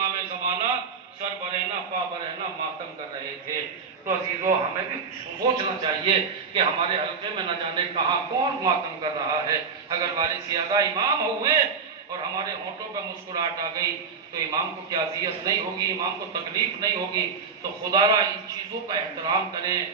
امام زمانہ سر برہنہ پا برہنہ ماتم کر رہے تھے۔ تو عزیزو ہمیں بھی سوچنا چاہیے کہ ہمارے حلقے میں نہ جانے کہاں کون ماتم کر رہا ہے۔ اگر والد زیادہ امام ہوئے اور ہمارے ہونٹوں پہ مسکراہٹ آ گئی تو امام کو کیا اذیت نہیں ہوگی، امام کو تکلیف نہیں ہوگی؟ تو خدا را ان چیزوں کا احترام کریں،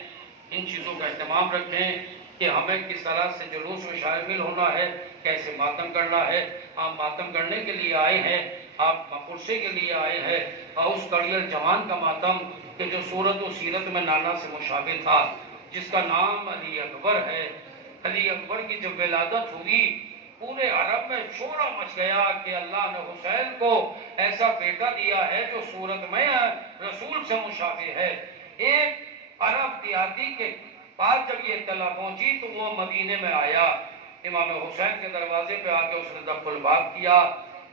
ان چیزوں کا اہتمام رکھیں کہ ہمیں کس طرح سے جلوس میں شامل ہونا ہے، کیسے ماتم کرنا ہے۔ آپ ماتم کرنے کے لیے آئے ہیں، آپ مقرصے کے لیے آئے ہیں، اور اس کڑیل جوان کا ماتم کہ جو صورت و سیرت میں نانا سے مشابہ تھا، جس کا نام علی اکبر ہے۔ علی اکبر کی جب ولادت ہوئی پورے عرب میں شورا مچ گیا کہ اللہ نے حسین کو ایسا بیٹا دیا ہے جو صورت میں رسول سے مشابہ ہے۔ ایک عرب دیہاتی کے پاس جب یہ اطلاع پہنچی تو وہ مدینے میں آیا، امام حسین کے دروازے پہ آ کے اس نے دف الباب کیا۔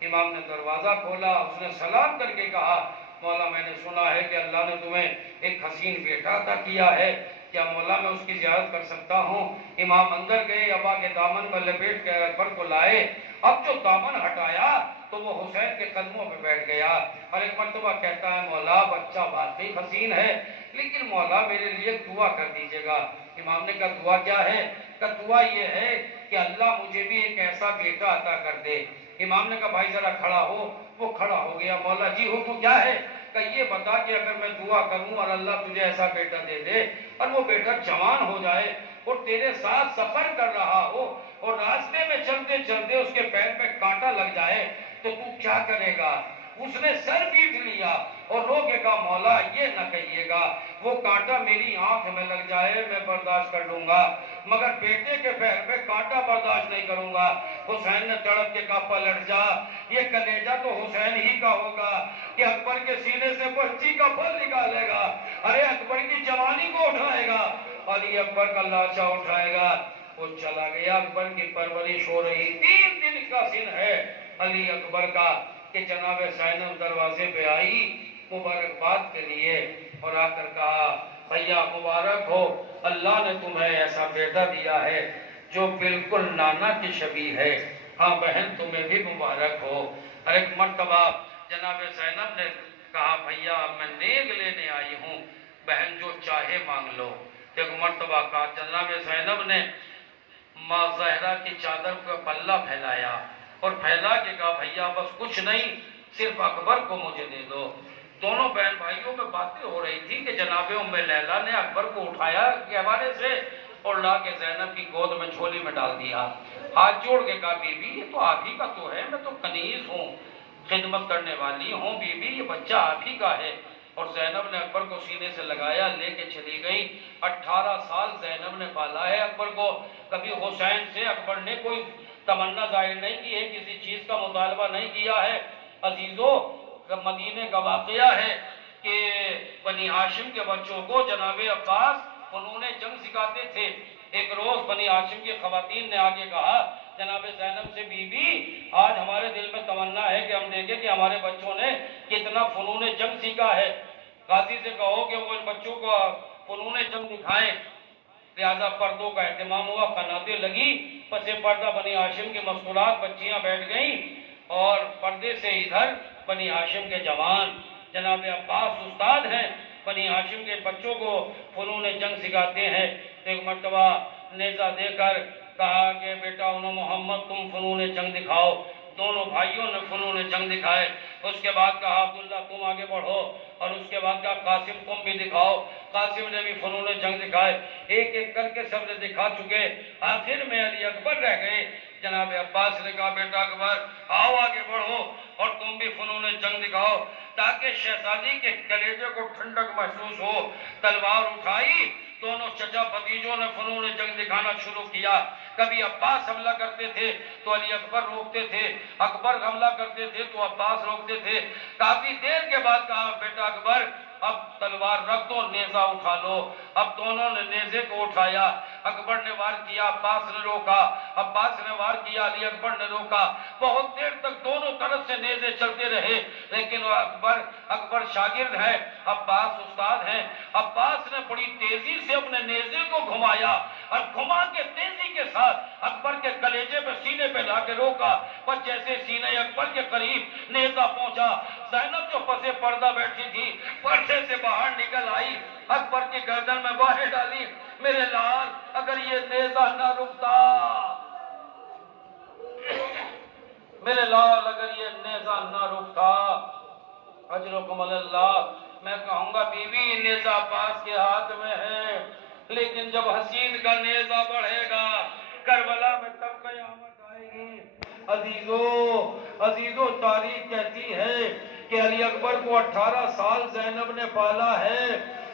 امام نے دروازہ کھولا، اس نے سلام کر کے کہا مولا میں نے سنا ہے کہ اللہ نے تمہیں ایک حسین بیٹا عطا کیا ہے، کیا مولا میں اس کی زیارت کر سکتا ہوں؟ امام اندر گئے، ابا کے دامن میں لپیٹ کے اکبر کو لائے۔ اب جو دامن ہٹایا تو وہ حسین کے قدموں پہ بیٹھ گیا اور ایک مرتبہ کہتا ہے مولا بچہ واقعی حسین ہے، لیکن مولا میرے لیے دعا کر دیجیے گا۔ امام نے کہا دعا کیا ہے؟ کہا دعا یہ ہے کہ اللہ مجھے بھی ایک ایسا بیٹا عطا کر دے۔ امام نے کہا بھائی ذرا کھڑا ہو۔ وہ کھڑا ہو گیا۔ مولا جی حکم کیا ہے؟ کہ یہ بتا کہ اگر میں دعا کروں اور اللہ تجھے ایسا بیٹا دے دے اور وہ بیٹا جوان ہو جائے اور تیرے ساتھ سفر کر رہا ہو اور راستے میں چلتے چلتے اس کے پیر پہ کانٹا لگ جائے تو تو کیا کرے گا؟ اس نے سر پیٹ لیا اور رو کے کہا مولا یہ نہ کہیے گا، وہ کانٹا میری آنکھ میں لگ جائے میں برداشت کر لوں گا، مگر بیٹے کے پیر پہ کانٹا برداشت نہیں کروں گا۔ حسین نے تڑپ کے کہا پلٹ جا، یہ کلیجہ تو حسین ہی کا ہوگا کہ اکبر کے سینے سے بچی کا پھل نکالے گا، ارے اکبر کی جوانی کو اٹھائے گا، علی اکبر کا لاشا اٹھائے گا۔ وہ چلا گیا۔ اکبر کی پرورش ہو رہی، 3 دن کا سن ہے علی اکبر کا کہ جناب زینب دروازے پہ آئی مبارکباد کے لیے اور آ کر کہا بھیا مبارک ہو، اللہ نے تمہیں ایسا بیٹا دیا ہے جو بالکل نانا کی شبیہ ہے۔ ہاں بہن تمہیں بھی مبارک ہو۔ اور ایک مرتبہ جناب زینب نے کہا بھیا میں نیک لینے آئی ہوں، بہن جو چاہے مانگ لو۔ ایک مرتبہ کہا جناب زینب نے ماں زہرا کی چادر کا پلہ پھیلایا اور پھیلا کے کہا بھیا بس کچھ نہیں، صرف اکبر کو مجھے دے دو۔ دونوں بہن بھائیوں میں باتیں ہو رہی تھی کہ جناب ام لیلہ نے اکبر کو اٹھایا کے حوالے سے اور لا کے زینب کی گود میں جھولی میں ڈال دیا۔ ہاتھ جوڑ کے کہا بی بی یہ تو آپ ہی کا تو ہے، میں تو کنیز ہوں، خدمت کرنے والی ہوں، بی بی یہ بچہ آپ ہی کا ہے۔ اور زینب نے اکبر کو سینے سے لگایا، لے کے چلی گئی۔ 18 سال زینب نے پالا ہے اکبر کو، کبھی حسین سے اکبر نے کوئی تمنا ظاہر نہیں کی ہے، کسی چیز کا مطالبہ نہیں کیا ہے۔ عزیزو مدینے کا واقعہ ہے کہ بنی ہاشم کے بچوں کو جناب عباس فنون جنگ سکھاتے تھے۔ ایک روز بنی ہاشم کی خواتین نے آگے کہا جناب زینب سے بی بی آج ہمارے دل میں تمنا ہے کہ ہم دیکھیں کہ ہمارے بچوں نے کتنا فنون جنگ سیکھا ہے، قاضی سے کہو کہ وہ ان بچوں کو فنون جنگ دکھائیں۔ لہذا پردوں کا اہتمام ہوا، قناتیں لگی، پس پردہ بنی ہاشم کی مسکرات بچیاں بیٹھ گئیں اور پردے سے ادھر بنی ہاشم کے جوان جناب عباس استاد ہیں، بنی ہاشم کے بچوں کو فنون جنگ سکھاتے ہیں۔ ایک مرتبہ نیزہ دے کر کہا کہ بیٹا انہوں محمد تم فنون جنگ دکھاؤ۔ دونوں بھائیوں نے فنون جنگ دکھائے۔ اس کے بعد کہا عبداللہ تم آگے بڑھو، اور اس کے بعد کہا قاسم تم بھی دکھاؤ۔ قاسم نے بھی فنون جنگ دکھائے، ایک ایک کر کے سب نے دکھا چکے۔ آخر میں علی اکبر رہ گئے۔ جناب عباس نے کہا بیٹا اکبر آؤ آگے بڑھو اور تم بھی فنون جنگ دکھاؤ تاکہ شہزادی کے کلیجے کو ٹھنڈک محسوس ہو۔ تلوار اٹھائی، دونوں چچا بھتیجوں نے فنون جنگ دکھانا شروع کیا۔ کبھی عباس حملہ کرتے تھے تو علی اکبر روکتے تھے، اکبر حملہ کرتے تھے تو عباس روکتے تھے۔ کافی دیر کے بعد کہا بیٹا اکبر اب تلوار رکھ دو، نیزہ اٹھا لو۔ اب دونوں نے نیزے کو اٹھایا، اکبر نے وار کیا، عباس نے روکا، عباس نے وار کیا، علی اکبر نے روکا۔ بہت دیر تک دونوں طرف سے نیزے چلتے رہے، لیکن اکبر شاگرد ہے، عباس استاد ہیں۔ عباس نے بڑی تیزی سے اپنے نیزے کو گھمایا اور گھما کے تیزی کے ساتھ ہاتھ اکبر کے کلیجے پہ سینے پہ لا کے روکا، پر جیسے سینے اکبر کے قریب نیزہ پہنچا، زینب جو پسے پردہ بیٹھی تھی پردے سے باہر نکل آئی، اکبر کی گردن میں باہیں ڈالی، میرے لال اگر یہ نیزہ نہ رکتا، میرے لال اگر یہ نیزہ نہ رکتا، اجرکم اللہ، میں کہوں گا بی بی نیزہ پاس کے ہاتھ میں ہے، لیکن جب حسین کا نیزہ بڑھے گا کربلا میں تب قیامت آئے گی۔ عزیزو تاریخ کہتی ہے کہ علی اکبر کو 18 سال زینب نے پالا ہے،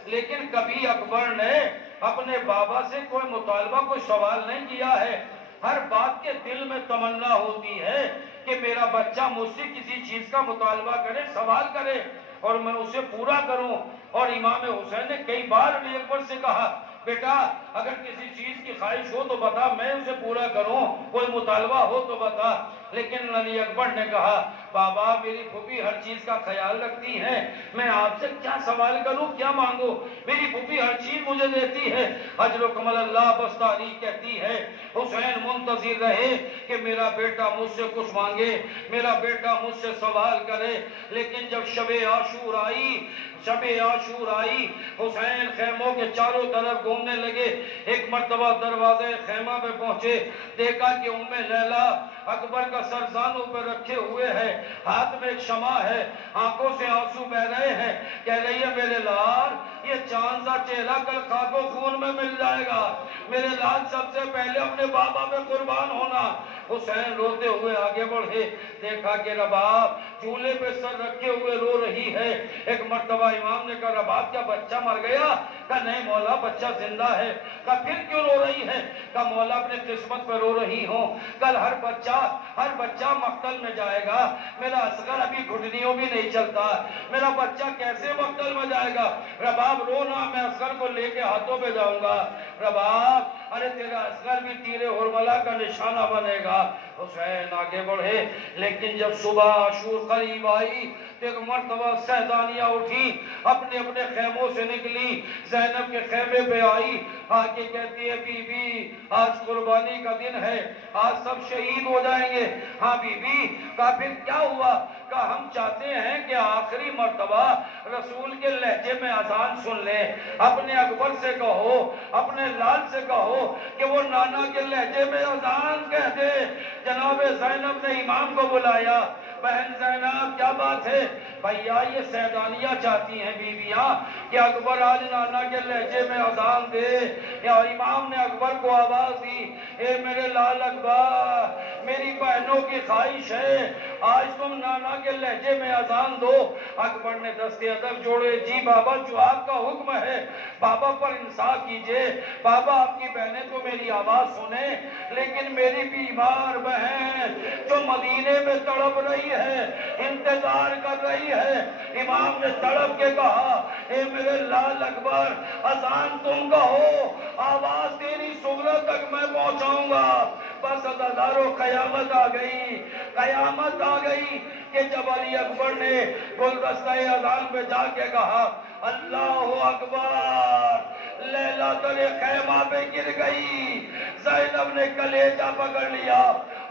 لیکن کبھی اکبر نے اپنے بابا سے کوئی مطالبہ کوئی سوال نہیں کیا ہے۔ ہر بات کے دل میں تمنا ہوتی ہے کہ میرا بچہ مجھ سے کسی چیز کا مطالبہ کرے، سوال کرے اور میں اسے پورا کروں۔ اور امام حسین نے کئی بار علی اکبر سے کہا بیٹا اگر کسی چیز کی خواہش ہو تو بتا، میں اسے پورا کروں، کوئی مطالبہ ہو تو بتا۔ لیکن علی اکبر نے کہا بابا میری پھوپھی ہر چیز کا خیال رکھتی ہے، میں آپ سے کیا سوال کروں، کیا مانگوں، میری پھوپھی ہر چیز مجھے دیتی ہے۔ اجرکم اللہ، بس تاریخ کہتی ہے حسین منتظر رہے کہ میرا بیٹا مجھ سے کچھ مانگے، میرا بیٹا مجھ سے سوال کرے۔ لیکن جب شب عاشور آئی حسین خیموں کے چاروں طرف گھومنے لگے، ایک مرتبہ دروازے خیمہ پہ پہنچے، دیکھا کہ ام لیلا اکبر کا سر زانوں پر رکھے ہوئے ہے، ہاتھ میں ایک شمع ہے، آنکھوں سے آنسو بہ رہے ہیں، کہہ رہی ہے میرے لال یہ چاند سا چہرہ کل خاک و خون میں مل جائے گا، میرے لال سب سے پہلے اپنے بابا پہ قربان ہونا۔ حسین روتے ہوئے آگے بڑھے، دیکھا کہ رباب چولہے پہ سر رکھے ہوئے رو رہی ہے۔ ایک مرتبہ امام نے کہا رباب کیا بچہ مر گیا؟ کہا نہیں مولا بچہ زندہ ہے۔ کہا پھر کیوں رو رہی ہے؟ کہا مولا اپنے قسمت پہ رو رہی ہوں، کل ہر بچہ مقتل میں جائے گا، میرا اصغر ابھی گھٹنیوں بھی نہیں چلتا، میرا بچہ کیسے مقتل میں جائے گا؟ رباب رونا، میں اصغر کو لے کے ہاتھوں پہ جاؤں گا۔ رباب ارے تیرا اصغر بھی تیر حرملہ کا نشانہ بنے گا۔ حسین آگے بڑھے، لیکن جب صبح عاشور قریب آئی تو ایک مرتبہ سہدانیہ اٹھی، اپنے اپنے خیموں سے نکلی، زینب کے خیمے پہ آئی، آگے کہتی ہے بی بی آج قربانی کا دن ہے، آج سب شہید ہو جائیں گے۔ ہاں بی بی، کہا پھر کیا ہوا؟ کہا ہم چاہتے ہیں کہ آخری مرتبہ رسول کے لہجے میں اذان سن لیں، اپنے اکبر سے کہو، اپنے لال سے کہو کہ وہ نانا کے لہجے میں اذان کہہ دے۔ جناب زینب نے امام کو بلایا، بہن زینب کیا بات ہے؟ بھیا یہ سیدانیہ چاہتی ہیں بیویاں کہ اکبر آج نانا کے لہجے میں اذان دے۔ یا امام نے اکبر کو آواز دی، اے میرے لال اکبر میری بہنوں کی خواہش ہے آج تم نانا کے لہجے میں اذان دو۔ اکبر نے دستے ادب جوڑے، جی بابا جو آپ کا حکم ہے، بابا پر انصاف کیجئے، بابا آپ کی بہنیں تو میری آواز سنیں، لیکن میری بیمار بہن جو مدینے میں تڑپ رہی ہے، انتظار کر رہی ہے۔ امام نے تڑپ کے کہا اے میرے لال اکبر اذان تم کہو، آواز تیری صورت تک میں پہنچاؤں گا۔ بس عزادارو قیامت آ گئی، قیامت آ گئی کہ جب علی اکبر نے گلدستہ اذان پہ جا کے کہا اللہ اکبر، لیلا ترے خیمہ پہ گر گئی، زینب نے کلیجہ پکڑ لیا۔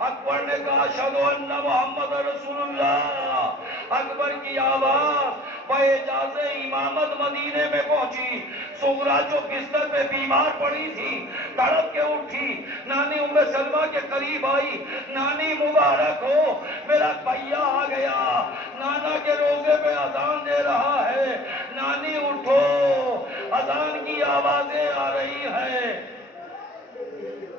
اکبر نے کہا اشہد ان محمد رسول اللہ۔ اکبر کی آواز باعجاز امامت مدینے میں پہنچی۔ سغرا جو بستر پہ بیمار پڑی تھی تڑپ کے اٹھی، نانی ام سلمہ کے قریب آئی، نانی مبارک ہو میرا بھیا آ گیا، نانا کے روزے پہ اذان دے رہا ہے، نانی اٹھو، اذان کی آوازیں آ رہی ہیں۔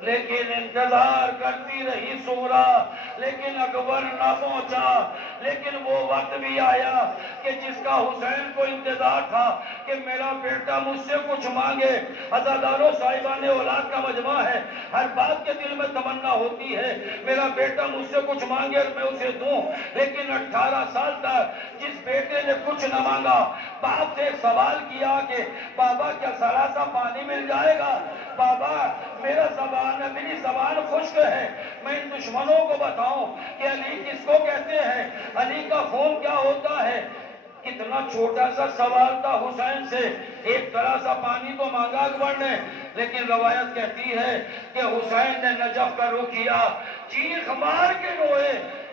لیکن انتظار کرتی رہی سغرا، لیکن اکبر نہ پہنچا۔ لیکن وہ وقت بھی آیا کہ جس کا حسین کو انتظار تھا کہ میرا بیٹا مجھ سے کچھ مانگے۔ عزادارو صاحبان اولاد کا مجمع ہے، ہر بات کے دل میں تمنا ہوتی ہے میرا بیٹا مجھ سے کچھ مانگے اور میں اسے دوں، لیکن 18 سال تک جس بیٹے نے کچھ نہ مانگا، باپ سے ایک سوال کیا کہ بابا کیا ذرا سا پانی مل جائے گا؟ بابا میری زبان خشک ہے، میں ان دشمنوں کو بتاؤں کہ علی کس کو کہتے ہیں، علی کا خون کیا ہوتا ہے؟ کتنا چھوٹا سا سوال تھا حسین سے، ایک طرح سا پانی تو مانگا اکبر نے، لیکن روایت کہتی ہے کہ حسین نے نجف کا رخ کیا، چیخ مار کے روئے۔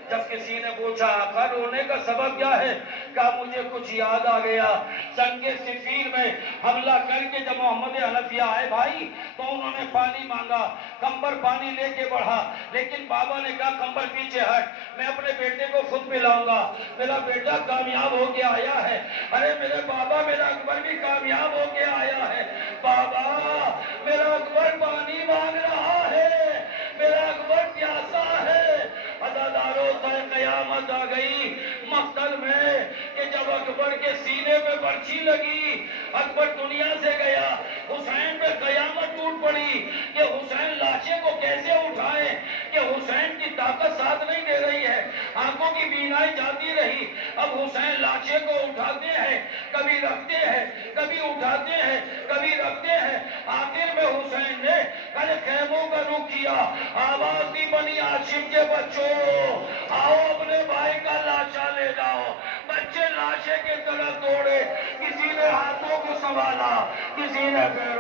جب کسی نے پوچھا آقا رونے کا سبب کیا ہے، کہا مجھے کچھ یاد آ گیا، جنگ صفین میں حملہ کر کے جب محمد حنفیہ آئے بھائی تو انہوں نے پانی مانگا، کمبر پانی لے کے بڑھا، لیکن بابا نے کہا کمبر پیچھے ہٹ، میں اپنے بیٹے کو خود پلاؤں گا، میرا بیٹا کامیاب ہو کے آیا ہے۔ ارے میرے بابا میرا اکبر بھی کامیاب ہو کے آیا ہے، بابا میرا اکبر پانی مانگ رہا ہے، میرا اکبر پیاسا ہے۔ عزاداروں سے قیامت آ گئی مقتل میں کہ جب اکبر کے سینے پہ برچھی لگی، اکبر دنیا سے گیا، حسین پہ قیامت ٹوٹ پڑی کہ حسین لاشیں کو کیسے اٹھائیں، کہ حسین کی طاقت ساتھ نہیں دے رہی ہے، آنکھوں کی بینائی جاتی رہی۔ اب حسین لاشیں کو اٹھاتے ہیں، کبھی رکھتے ہیں، کبھی اٹھاتے ہیں، کبھی رکھتے ہیں، آخر میں حسین نے کل خیموں کا رخ کیا، آواز دی بنی ہاشم کے بچوں آؤ اپنے بھائی کا لاشا لے جاؤ۔ بچے لاشے کے طرف دوڑے، کسی نے ہاتھوں کو سنبھالا، کسی نے پیروں